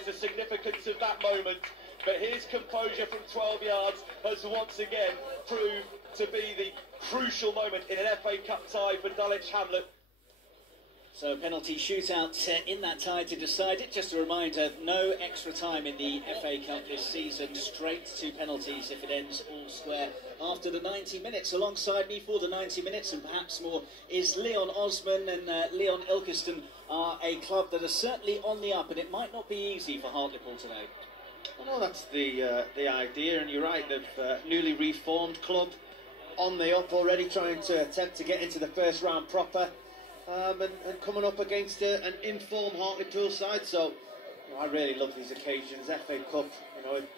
realise the significance of that moment, but his composure from 12 yards has once again proved to be the crucial moment in an FA Cup tie for Dulwich Hamlet. So penalty shootout in that tie to decide it. Just a reminder, no extra time in the FA Cup this season, straight to penalties if it ends all square after the 90 minutes. Alongside me for the 90 minutes and perhaps more is Leon Osman, and Leon Ilkeston are a club that are certainly on the up, and it might not be easy for Hartlepool today. Well, that's the idea, and you're right, the newly reformed club on the up already, trying to attempt to get into the first round proper. And coming up against an informed Hartlepool side, so I really love these occasions. FA Cup,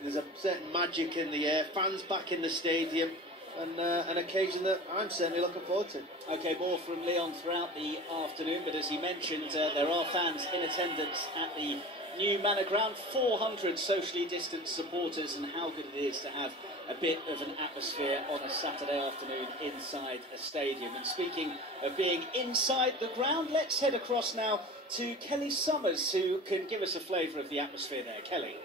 there's a certain magic in the air, fans back in the stadium, and an occasion that I'm certainly looking forward to. Okay, more from Leon throughout the afternoon, but as he mentioned, there are fans in attendance at the new Manor Ground, 400 socially distanced supporters, and how good it is to have a bit of an atmosphere on a Saturday afternoon inside a stadium. And speaking of being inside the ground, let's head across now to Kelly Summers, who can give us a flavour of the atmosphere there. Kelly.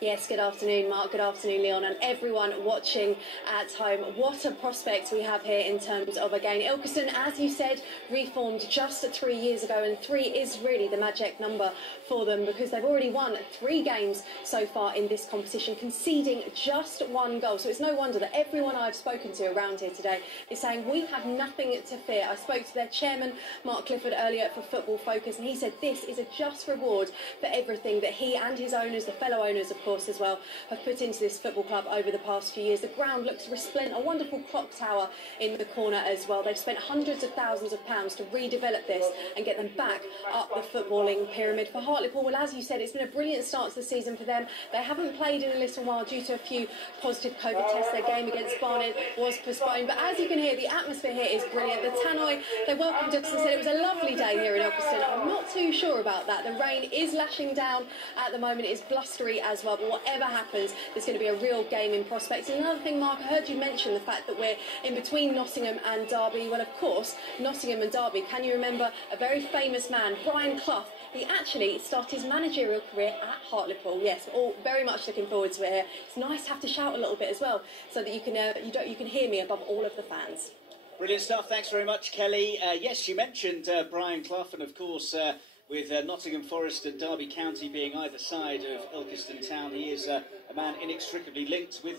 Yes, good afternoon, Mark. Good afternoon, Leon, and everyone watching at home. What a prospect we have here in terms of a game. Ilkeston, as you said, reformed just 3 years ago, and 3 is really the magic number for them because they've already won 3 games so far in this competition, conceding just 1 goal. So it's no wonder that everyone I've spoken to around here today is saying we have nothing to fear. I spoke to their chairman, Mark Clifford, earlier for Football Focus, and he said this is a just reward for everything that he and his owners, the fellow owners, of course, as well, have put into this football club over the past few years. The ground looks resplendent, a wonderful clock tower in the corner as well. They've spent hundreds of thousands of pounds to redevelop this and get them back up the footballing pyramid. For Hartlepool, well, as you said, it's been a brilliant start to the season for them. They haven't played in a little while due to a few positive COVID tests. Their game against Barnet was postponed, but as you can hear, the atmosphere here is brilliant. The Tannoy, they welcomed us and said it was a lovely day here in Ilkeston. I'm not too sure about that. The rain is lashing down at the moment. It's blustery as well, but whatever happens, there's going to be a real game in prospect. And another thing, Mark, I heard you mention the fact that we're in between Nottingham and Derby. Well, of course, Nottingham and Derby. Can you remember a very famous man, Brian Clough? He actually started his managerial career at Hartlepool. Yes, all very much looking forward to it here. It's nice to have to shout a little bit as well, so that you can hear me above all of the fans. Brilliant stuff. Thanks very much, Kelly. Yes, you mentioned Brian Clough, and of course, with Nottingham Forest and Derby County being either side of Ilkeston Town, he is a man inextricably linked with